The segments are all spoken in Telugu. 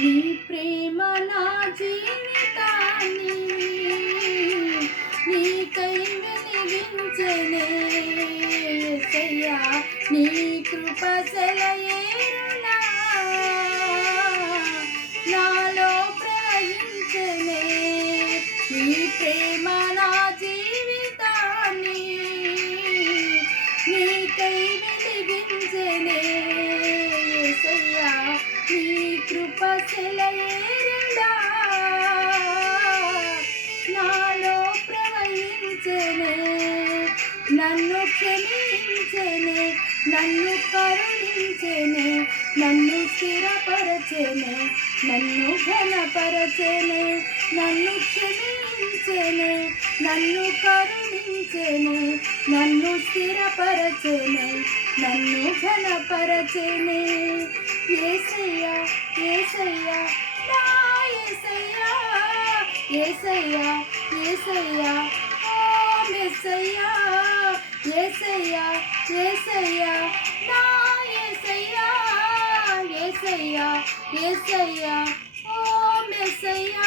నీ ప్రేమ నా జీవితాన్ని నీకై వెలిగించెనే యేసయ్యా. నీ కృప సెలయేరులా నాలో ప్రవహించెనే. నీ ప్రేమ నా జీవితాన్ని నీకై వెలిగించెనే యేసయ్యా. నీ కృప సెలయేరులా నాలో ప్రవహించెనే. నన్ను క్షమించెనే, నన్ను కరుణించెనే, నన్ను స్థిరపరచెనే, నన్ను ఘనపరచెనే. నన్ను క్షమించెనే, నన్ను కరుణించెనే, నన్ను స్థిరపరచెనే, నన్ను ఘనపరచెనే. యేసయ్యా యేసయ్యా నా యేసయ్యా, యేసయ్యా యేసయ్యా ఓ మెస్సయ్యా. యేసయ్యా యేసయ్యా నా యేసయ్యా, యేసయ్యా యేసయ్యా ఓ మెస్సయ్యా.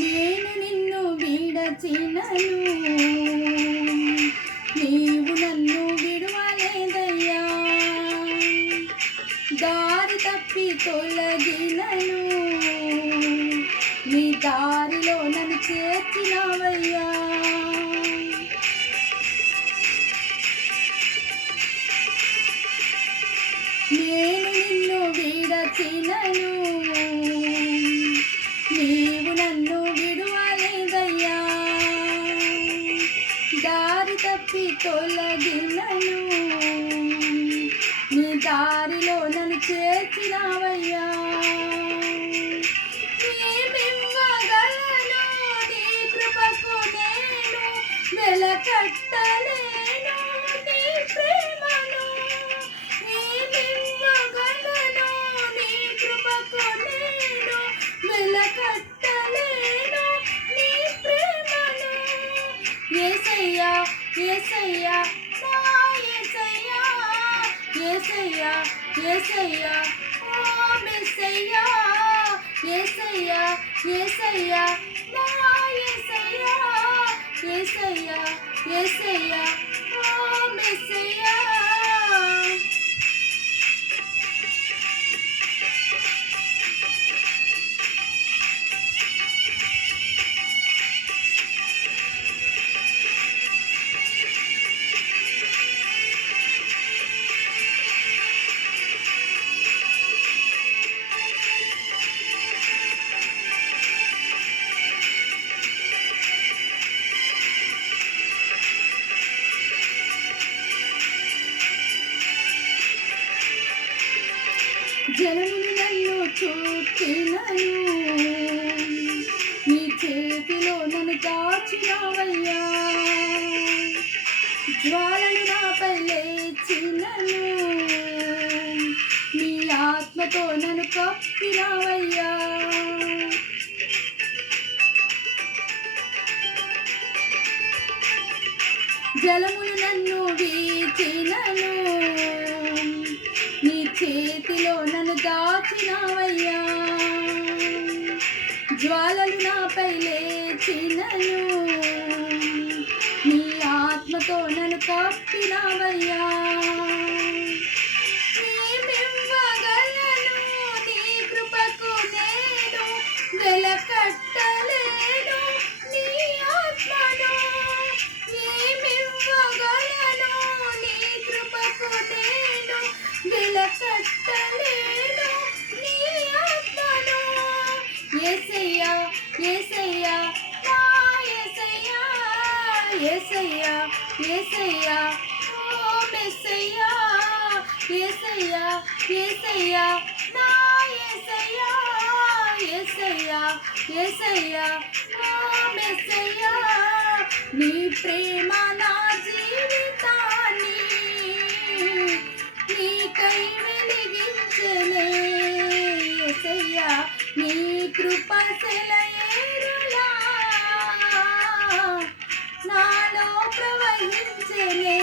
నేను నిన్ను విడచినను, నీవు నన్ను విడువలేదయ్యా. దారి తప్పి తొలగినను, నీ దారిలో నన్ను చేర్చినవయ్యా. నేను నిన్ను విడచినను, నీవు నన్ను విడువలేదయ్యా. దారి తప్పి తొలగినను, నీ దారిలో నన్ను చేర్చినవయ్యా. ఏమివ్వగలను నీ కృపకు నేను, వెలకట్టలేను నీ ప్రేమను. ఏమివ్వగలను నీ కృపకు నేను, వెలకట్టలేను నీ ప్రేమను. యేసయ్యా యేసయ్యా నా యేసయ్యా, యేసయ్యా యేసయ్యా ఓ మెస్సయ్యా. యేసయ్యా యేసయ్యా నా యేసయ్యా, యేసయ్యా యేసయ్యా ఓ మెస్సయ్యా. జలములు నన్ను చుట్టినను, నీ చేతిలో నన్ను దాచినవయ్యా. జ్వాలలు నాపై లేచినను, నీ ఆత్మతో నన్ను కప్పినవయ్యా. జలములు నన్ను వీచినను, నీ చేతిలో నన్ను దాచినవయ్యా. జ్వాలలు నాపై లేచినను, నీ ఆత్మతో నన్ను కప్పినవయ్యా. ఏమివ్వగలను నీ కృపకు నేను, వెలకట్టలేను నీ ఆత్మను. ఏమివ్వగలను నీ కృపకు నేను, వెలకట్టలేను నీ ఆత్మను. యేసయ్యా యేసయ్యా నా యేసయ్యా. యేసయ్యా ఓ మెస్సయ్యా యేసయ్యా యేసయ్యా నా యేసయ్యా యేసయ్యా యేసయ్యా ఓ మెస్సయ్యా నీ ప్రేమ నా జీవితాన్ని నీకై వెలిగించెనే యేసయ్యా నీ కృప సెలయేరులా నాలో ప్రవహించెనే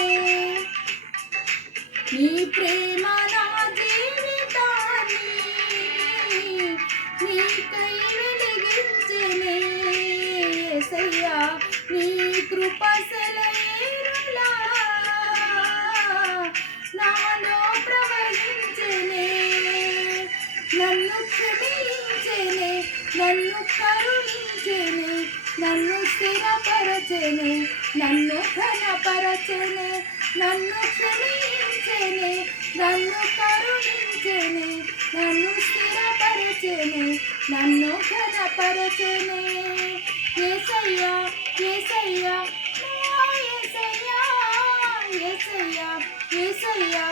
నీ ప్రేమ నా జీవితాన్ని నీకై వెలిగించెనే యేసయ్యా నీ కృప సెలయేరులా నాలో ప్రవహించెనే నన్ను క్షమించెనే నన్ను కరుణించెనే నన్ను స్థిరపరచెనే నన్ను ఘనపరచెనే నన్ను క్షమించెనే నన్ను కరుణించెనే నన్ను స్థిరపరచెనే నన్ను ఘనపరచెనే యేసయ్యా యేసయ్యా నా యేసయ్యా యేసయ్యా యేసయ్యా